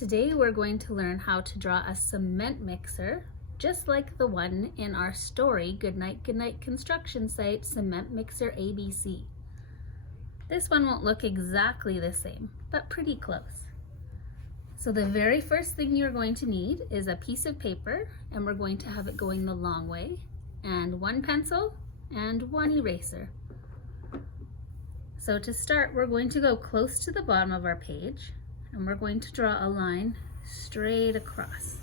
Today we're going to learn how to draw a cement mixer, just like the one in our story, Good Night Construction Site, Cement Mixer ABC. This one won't look exactly the same, but pretty close. So the very first thing you're going to need is a piece of paper, and we're going to have it going the long way, and one pencil and one eraser. So to start, we're going to go close to the bottom of our page, and we're going to draw a line straight across.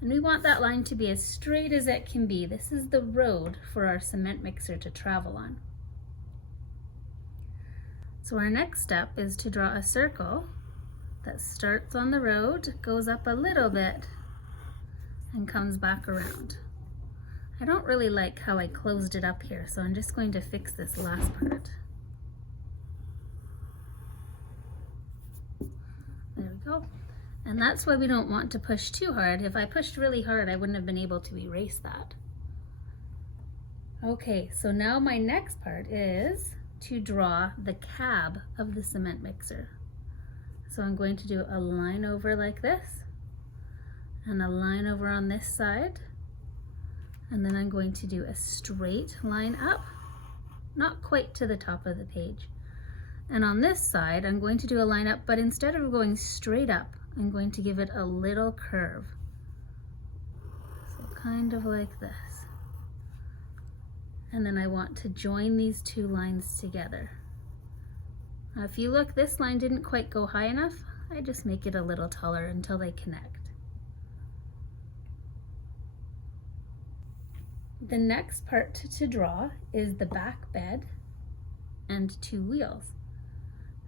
And we want that line to be as straight as it can be. This is the road for our cement mixer to travel on. So our next step is to draw a circle that starts on the road, goes up a little bit, and comes back around. I don't really like how I closed it up here, so I'm just going to fix this last part. There we go. And that's why we don't want to push too hard. If I pushed really hard, I wouldn't have been able to erase that. Okay, so now my next part is to draw the cab of the cement mixer. So I'm going to do a line over like this, and a line over on this side, and then I'm going to do a straight line up, not quite to the top of the page. And on this side, I'm going to do a line up, but instead of going straight up, I'm going to give it a little curve. So kind of like this. And then I want to join these two lines together. Now, if you look, this line didn't quite go high enough. I just make it a little taller until they connect. The next part to draw is the back bed and two wheels.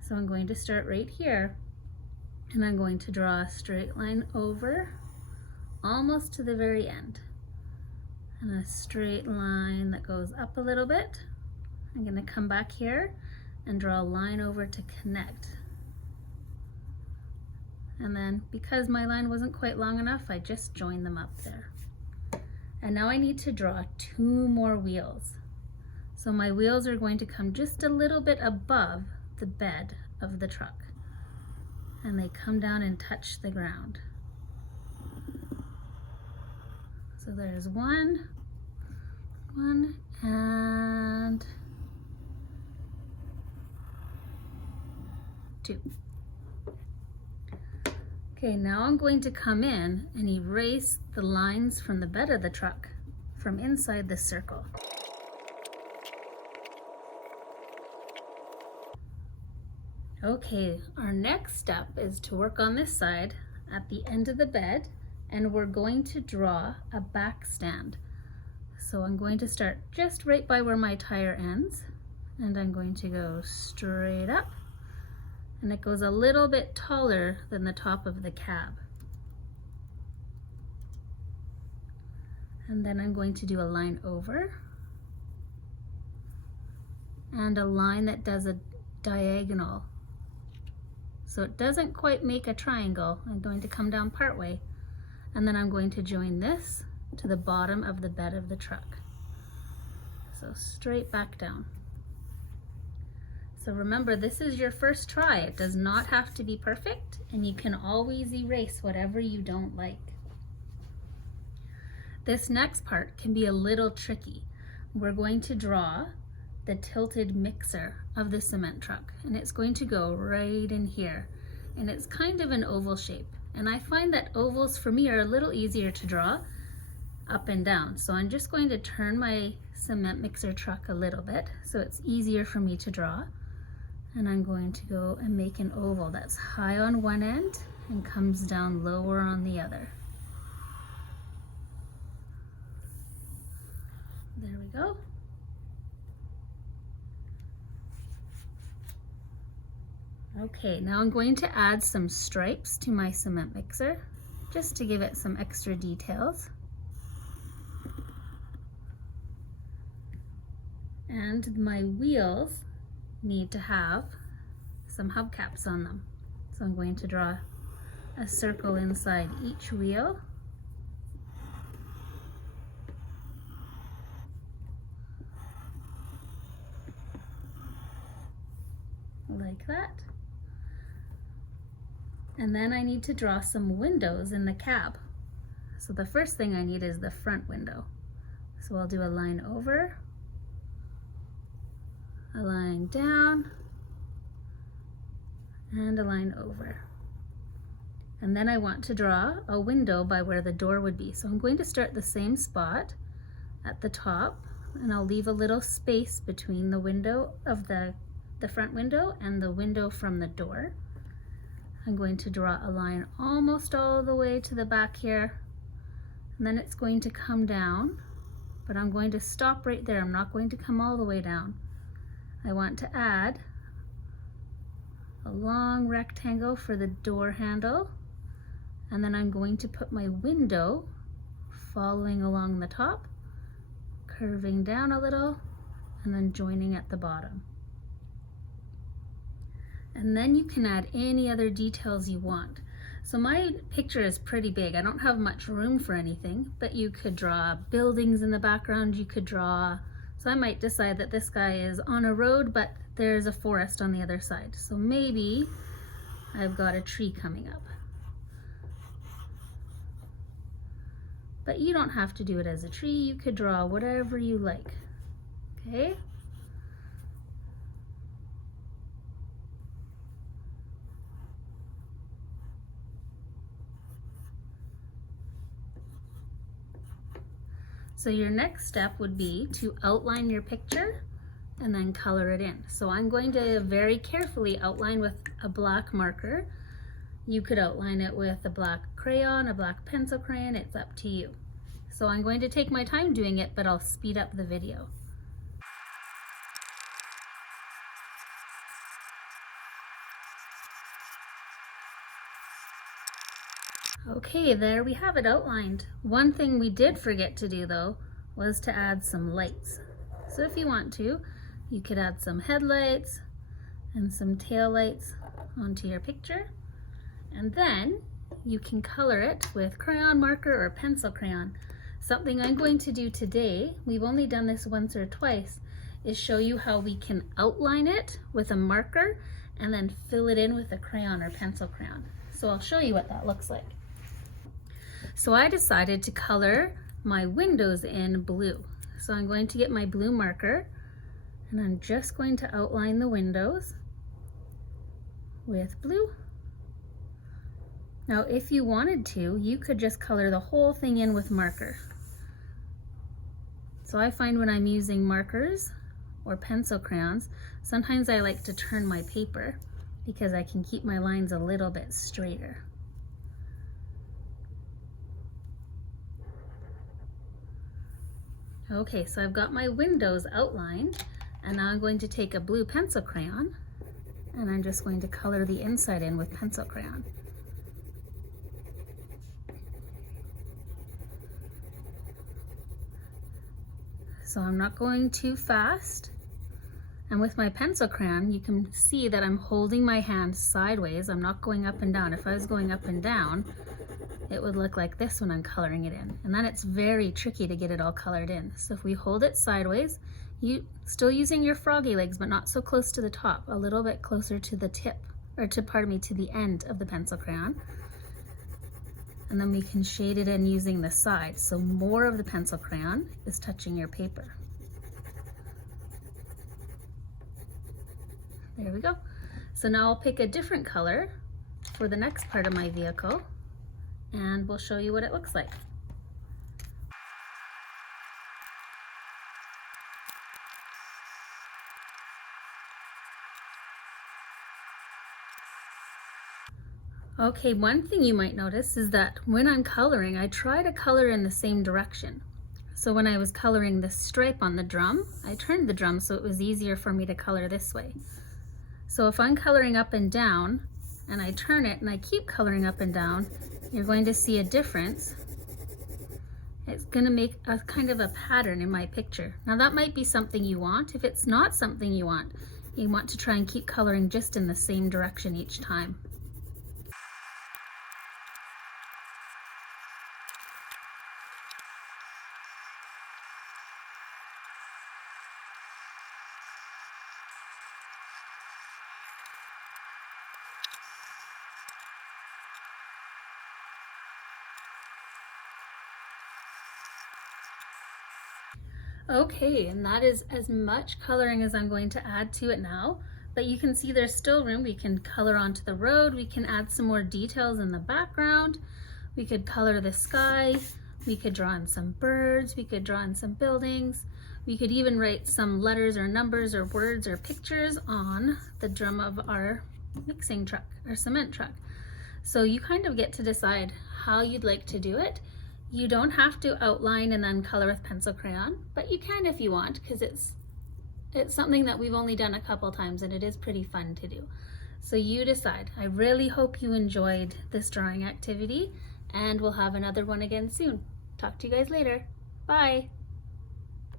So I'm going to start right here, and I'm going to draw a straight line over almost to the very end, and a straight line that goes up a little bit. I'm going to come back here and draw a line over to connect. And then because my line wasn't quite long enough, I just joined them up there. And now I need to draw two more wheels. So my wheels are going to come just a little bit above the bed of the truck, and they come down and touch the ground. So there's one, and two. Okay, now I'm going to come in and erase the lines from the bed of the truck from inside the circle. Okay, our next step is to work on this side at the end of the bed, and we're going to draw a back stand. So I'm going to start just right by where my tire ends, and I'm going to go straight up, and it goes a little bit taller than the top of the cab. And then I'm going to do a line over, and a line that does a diagonal. So it doesn't quite make a triangle. I'm going to come down part way, and then I'm going to join this to the bottom of the bed of the truck. So straight back down. So remember, this is your first try. It does not have to be perfect, and you can always erase whatever you don't like. This next part can be a little tricky. We're going to draw the tilted mixer of the cement truck, and it's going to go right in here, and it's kind of an oval shape, and I find that ovals for me are a little easier to draw up and down. So I'm just going to turn my cement mixer truck a little bit so it's easier for me to draw, and I'm going to go and make an oval that's high on one end and comes down lower on the other. There we go. Okay, now I'm going to add some stripes to my cement mixer, just to give it some extra details. And my wheels need to have some hubcaps on them. So I'm going to draw a circle inside each wheel. Like that. And then I need to draw some windows in the cab. So the first thing I need is the front window. So I'll do a line over, a line down, and a line over. And then I want to draw a window by where the door would be. So I'm going to start the same spot at the top, and I'll leave a little space between the window of the front window and the window from the door. I'm going to draw a line almost all the way to the back here, and then it's going to come down, but I'm going to stop right there. I'm not going to come all the way down. I want to add a long rectangle for the door handle, and then I'm going to put my window following along the top, curving down a little, and then joining at the bottom. And then you can add any other details you want. So my picture is pretty big. I don't have much room for anything, but you could draw buildings in the background. You could draw, so I might decide that this guy is on a road, but there's a forest on the other side. So maybe I've got a tree coming up. But you don't have to do it as a tree. You could draw whatever you like, okay? So your next step would be to outline your picture and then color it in. So I'm going to very carefully outline with a black marker. You could outline it with a black crayon, a black pencil crayon, it's up to you. So I'm going to take my time doing it, but I'll speed up the video. Okay, there we have it outlined. One thing we did forget to do though was to add some lights. So if you want to, you could add some headlights and some tail lights onto your picture. And then you can color it with crayon marker or pencil crayon. Something I'm going to do today, we've only done this once or twice, is show you how we can outline it with a marker and then fill it in with a crayon or pencil crayon. So I'll show you what that looks like. So I decided to color my windows in blue. So I'm going to get my blue marker and I'm just going to outline the windows with blue. Now if you wanted to, you could just color the whole thing in with marker. So I find when I'm using markers or pencil crayons, sometimes I like to turn my paper because I can keep my lines a little bit straighter. Okay, so I've got my windows outlined, and now I'm going to take a blue pencil crayon and I'm just going to color the inside in with pencil crayon. So I'm not going too fast. And with my pencil crayon, you can see that I'm holding my hand sideways. I'm not going up and down. If I was going up and down, it would look like this when I'm coloring it in. And then it's very tricky to get it all colored in. So if we hold it sideways, you still using your froggy legs, but not so close to the top, a little bit closer to the tip, or to the end of the pencil crayon. And then we can shade it in using the side. So more of the pencil crayon is touching your paper. There we go. So now I'll pick a different color for the next part of my vehicle and we'll show you what it looks like. Okay, one thing you might notice is that when I'm coloring, I try to color in the same direction. So when I was coloring the stripe on the drum, I turned the drum so it was easier for me to color this way. So if I'm coloring up and down, and I turn it and I keep coloring up and down, you're going to see a difference. It's going to make a kind of a pattern in my picture. Now that might be something you want. If it's not something you want to try and keep coloring just in the same direction each time. Okay, and that is as much coloring as I'm going to add to it now, but you can see there's still room. We can color onto the road, we can add some more details in the background, we could color the sky, we could draw in some birds, we could draw in some buildings, we could even write some letters or numbers or words or pictures on the drum of our mixing truck, our cement truck. So you kind of get to decide how you'd like to do it. You don't have to outline and then color with pencil crayon, but you can if you want, because it's something that we've only done a couple times and it is pretty fun to do. So you decide. I really hope you enjoyed this drawing activity, and we'll have another one again soon. Talk to you guys later. Bye.